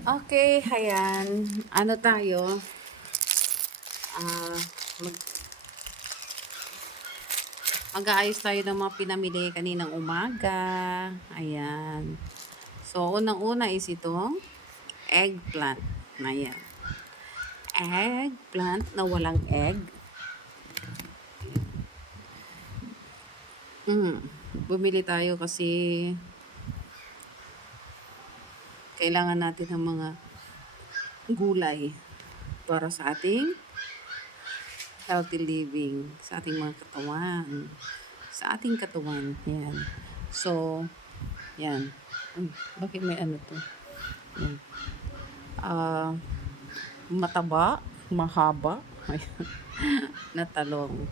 Okay, ayan. Ano tayo? Ah, mag mag-aayos tayo ng mga pinamili kaninang umaga. Ayan. So, unang-una is itong eggplant. Ayan. Eggplant na walang egg. Bumili tayo kasi kailangan natin ng mga gulay para sa ating healthy living, sa ating mga katawan. Sa ating katawan. Ayan. So, yan. Uy, bakit may ano to? Yan. Ah, mataba, mahaba, ayan, na talong.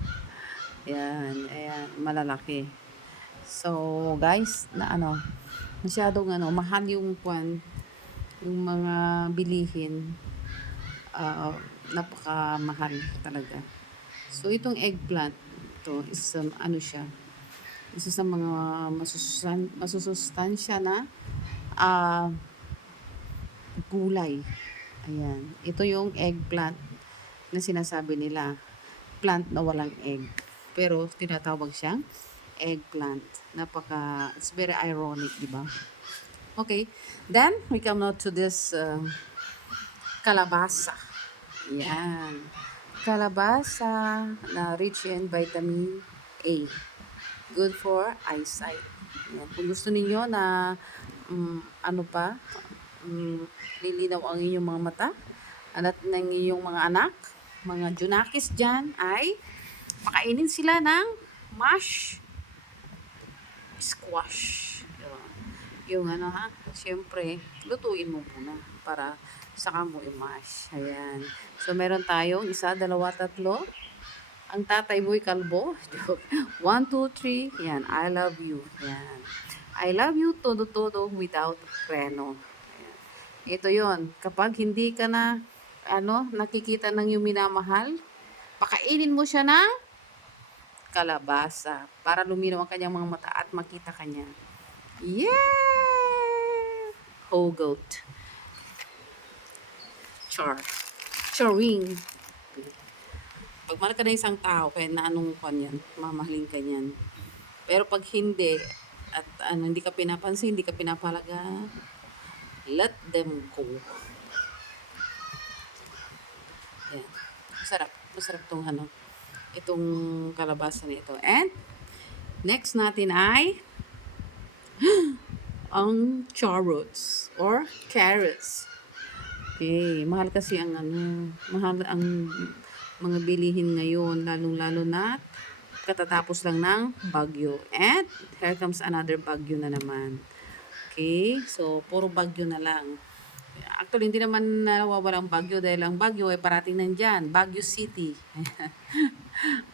Ayan, ayan, malalaki. So, guys, na ano, masyadong ano, mahal yung kwan, yung mga bilihin, napakamahal talaga. So, itong eggplant, to is ano siya, isa sa mga masusustansya na ah, gulay. Ayan. Ito yung eggplant na sinasabi nila. Plant na walang egg. Pero tinatawag siyang eggplant. It's very ironic, di ba? Okay. Then, we come now to this kalabasa. Ayan. Kalabasa na rich in vitamin A. Good for eyesight. Ayan. Kung gusto ninyo na ano pa, lilinaw ang inyong mga mata, at ng iyong mga anak, mga junakis dyan, ay makainin sila ng mash squash. Yung ano ha, siyempre, lutuin mo muna para saka mo i-mash. Ayan. So, meron tayong isa, dalawa, tatlo. Ang tatay mo'y kalbo. Joke. 1, 2, 3. Yan. I love you. Yan. I love you todo-todo without preno. Ayan. Ito yon. Kapag hindi ka na nakikita ng iyong minamahal, pakainin mo siya ng kalabasa para luminaw ang kanyang mga mata at makita kanya. Yeah! Whole goat. Choring. Pag mahal ka na isang tao, kaya na anong kanyan, mamahalin ka niyan. Pero pag hindi, at hindi ka pinapansin, hindi ka pinapalaga, let them go. Yan. Masarap. Masarap tong itong kalabasa na ito. And, next natin ay ang carrots or carrots. Okay, mahal kasi ang mahal ang mga bilihin ngayon, lalong-lalo na katatapos lang ng bagyo. And here comes another bagyo na naman. Okay, so puro bagyo na lang. Actually, hindi naman nawawalang bagyo dahil ang bagyo ay parating nandyan. Baguio City.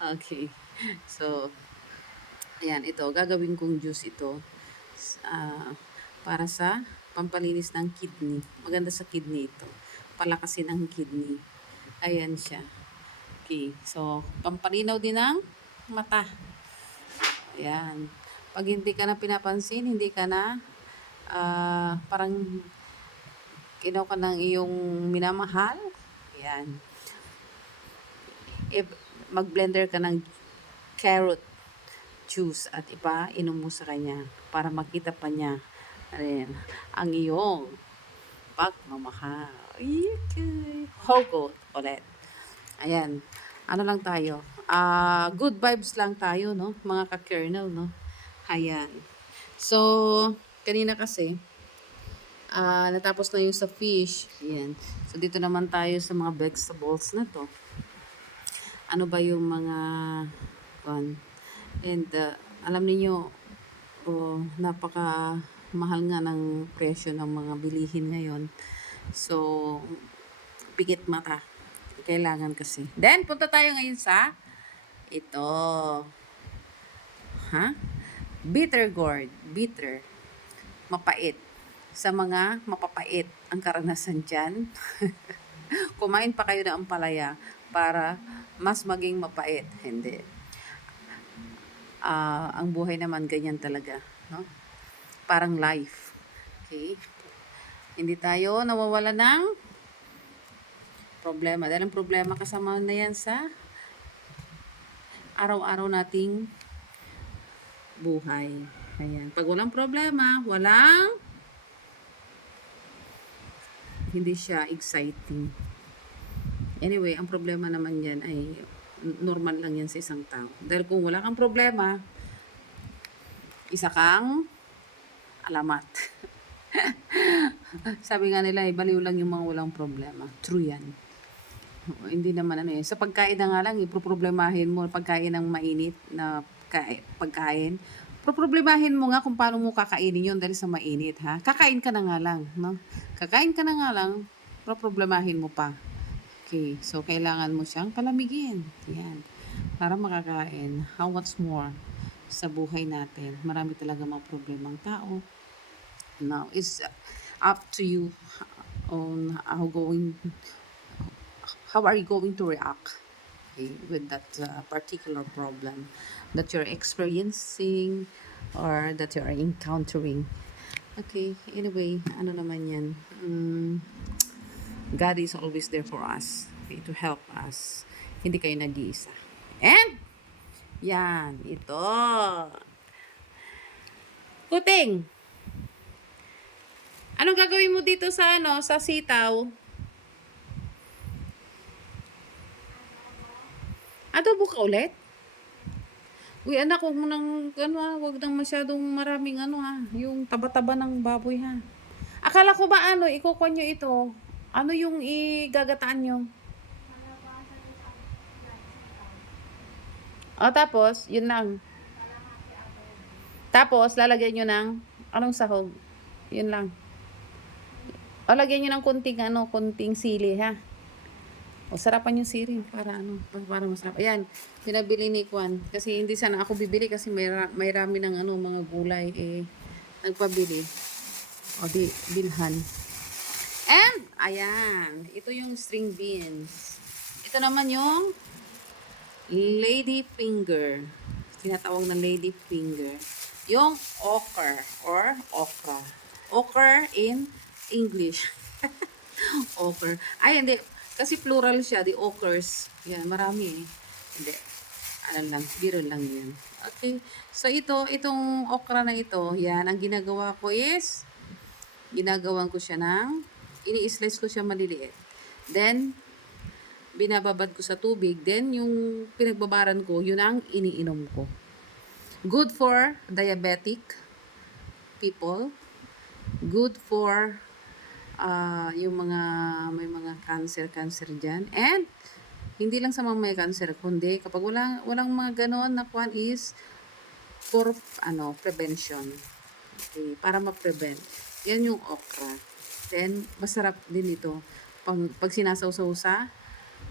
Okay. So, ayan, ito. Gagawin kong juice ito. ah, para sa pampalinis ng kidney. Maganda sa kidney ito. Palakasin ang kidney. Ayan siya. Okay. So, pampalinaw din ng mata. Ayan. Pag hindi ka na pinapansin, hindi ka na parang kinaw ka ng iyong minamahal. Ayan. If mag-blender ka ng carrot juice at ipa-inom mo sa kanya para makita pa niya ang iyong pagmamahal. Okay. Hugot ulit. Ayan. Ano lang tayo? Good vibes lang tayo, no? Mga ka-kernel, no? Ayan. So, kanina kasi, natapos na yung sa fish. Ayan. So, dito naman tayo sa mga vegetables na to. Ano ba yung mga one? And alam niyo, napaka mahal nga ng presyo ng mga bilihin ngayon. So, pikit mata. Kailangan kasi. Then, punta tayo ngayon sa ito. Bitter gourd. Bitter. Mapait. Sa mga mapapait ang karanasan dyan, kumain pa kayo ng ampalaya para mas maging mapait. Hindi. Ang buhay naman ganyan talaga. No? Parang life. Okay? Hindi tayo nawawala ng problema. Dahil ang problema kasama na yan sa araw-araw nating buhay. Ayan. Pag walang problema, hindi siya exciting. Anyway, ang problema naman yan ay normal lang yan sa isang tao. Dahil kung wala kang problema, isa kang alamat. Sabi nga nila, baliw lang yung mga walang problema. True yan. Hindi naman sa pagkain na nga lang, ipoproblemahin mo pagkain ng mainit na pagkain. Problemahin mo nga kung paano mo kakainin yun dahil sa mainit, ha? Kakain ka na nga lang, no? Kakain ka na nga lang, problemahin mo pa. Okay, so kailangan mo siyang palamigin. Yan. Para makakain. How much more sa buhay natin? Marami talaga mga problemang tao. Now, it's up to you on how are you going to react, okay, with that particular problem that you're experiencing or that you're encountering. Okay, anyway, ano naman yan? God is always there for us, okay, to help us. Hindi kayo nag-iisa. And, yan, ito. Kuting! Anong gagawin mo dito sa sa sitaw? Adobo ka ulit? Uy, anak, huwag mo nang, huwag nang masyadong maraming yung taba-taba ng baboy, ha. Akala ko ba ikukuha nyo ito? Ano yung igagataan nyo? O, tapos, yun lang. Tapos, lalagyan nyo ng, anong sahog? Yun lang. O, lagyan nyo ng kunting sili, ha. O, sarapan yung siri para para masarap. Ayan, pinabili ni Kwan. Kasi hindi sana ako bibili kasi may rami ng mga gulay nagpabili. O di bilhan. And ayan, ito yung string beans. Ito naman yung lady finger. Tinatawag na lady finger. Yung okra or okra. Okra in English. Okra. Ay, hindi. Kasi plural siya, the okras. Yan, marami Hindi. Biro lang yun. Okay. So, itong okra na ito, yan, ang ginagawa ko is, ginagawan ko siya ini-slice ko siya maliliit. Then, binababad ko sa tubig. Then, yung pinagbabaran ko, yun ang iniinom ko. Good for diabetic people. Good for yung may mga cancer dyan. And, hindi lang sa mga may cancer, kundi kapag walang mga ganon na kwan is for prevention. Okay, para ma-prevent. Yan yung okra. Then, masarap din ito. Pag sinasawsaw sa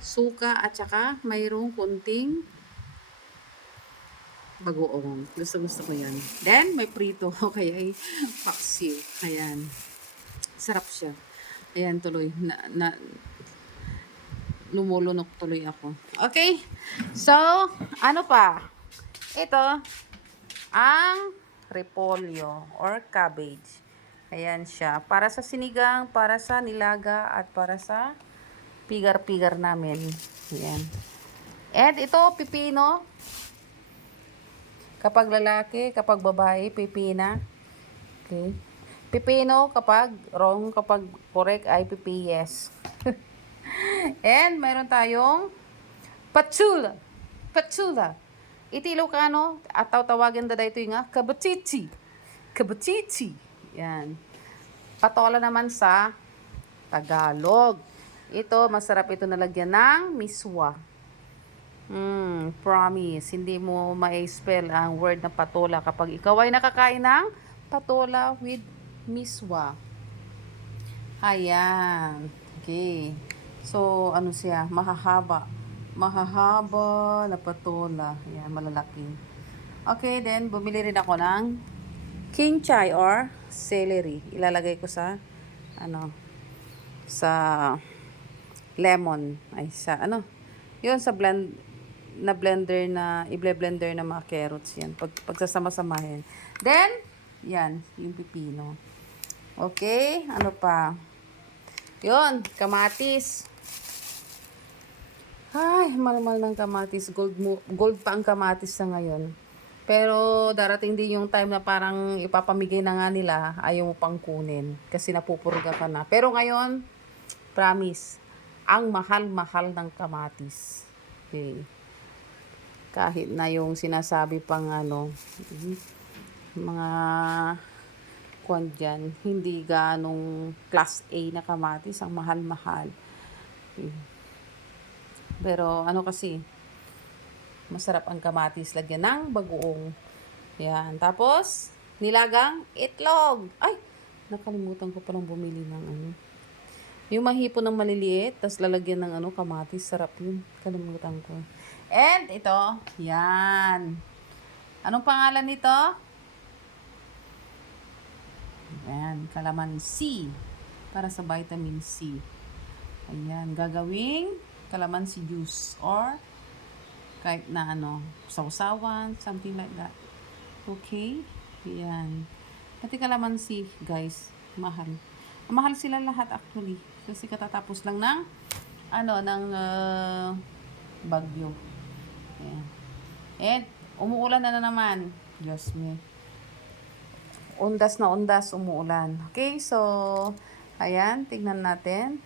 suka at saka mayroong kunting bagoong. Gusto ko yan. Then, may prito. Okay, ay paksiw. Ayan. Sarap siya. Ayan, tuloy. Lumulunok tuloy ako. Okay? So, ano pa? Ito, ang repolyo or cabbage. Ayan siya. Para sa sinigang, para sa nilaga, at para sa pigar-pigar namin. Ayan. And ito, pipino. Kapag lalaki, kapag babae, pipina. Okay? Pipino kapag wrong, kapag correct ay pipiyes. And mayroon tayong patula. Patula. Iti Ilocano, at tawagan da ito yung kabatichi. Kabatichi. Yan. Patola naman sa Tagalog. Ito, masarap ito nalagyan ng miswa. Promise, hindi mo ma-spell ang word na patola kapag ikaw ay nakakain ng patola with miswa. Ayan. Okay. So, siya? Mahahaba na patola. Ayan, malalaki. Okay, then, bumili rin ako ng king chai or celery. Ilalagay ko sa, sa lemon. Ay, sa, yun, sa blender na, i-blender na mga carrots yan. Pagsasama-samahin. Then, yan, yung pipino. Okay, ano pa? Yon, kamatis. Ay, mahal ng kamatis. Gold pa ang kamatis sa ngayon. Pero darating din yung time na parang ipapamigay na nga nila, ayaw mo pang kunin kasi napupurga ka na. Pero ngayon, promise, ang mahal-mahal ng kamatis. Okay. Kahit na yung sinasabi pang mga kwan dyan, hindi ganong class A na kamatis, ang mahal-mahal. Okay. Pero ano kasi, masarap ang kamatis, lagyan ng bagoong. Yan. Tapos, nilagang itlog. Ay, nakalimutan ko palang bumili ng yung mahipo ng maliliit, tapos lalagyan ng kamatis. Sarap yun. Kalimutan ko. And ito, yan. Anong pangalan nito? Ayan, calamansi. Para sa vitamin C. Ayan, gagawing calamansi juice or kahit na sausawan, something like that. Okay? Yan. Pati kalamansi, guys, mahal. Mahal sila lahat actually. Kasi katatapos lang ng bagyo. Ayan. And umuulan na naman. Diyos me. Undas na undas, umuulan. Okay, so ayan, tignan natin.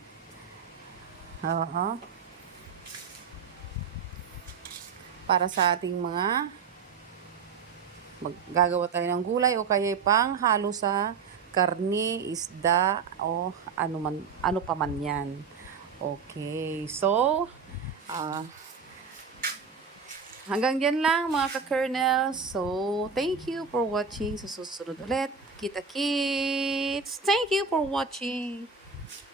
Oo. Para sa ating mga gagawa tayo ng gulay o kaya pang halo sa karne, isda o ano pa man yan. Okay, so hanggang dyan lang mga ka-kernel. So, thank you for watching. Sa susunod ulit, kita-kits! Thank you for watching!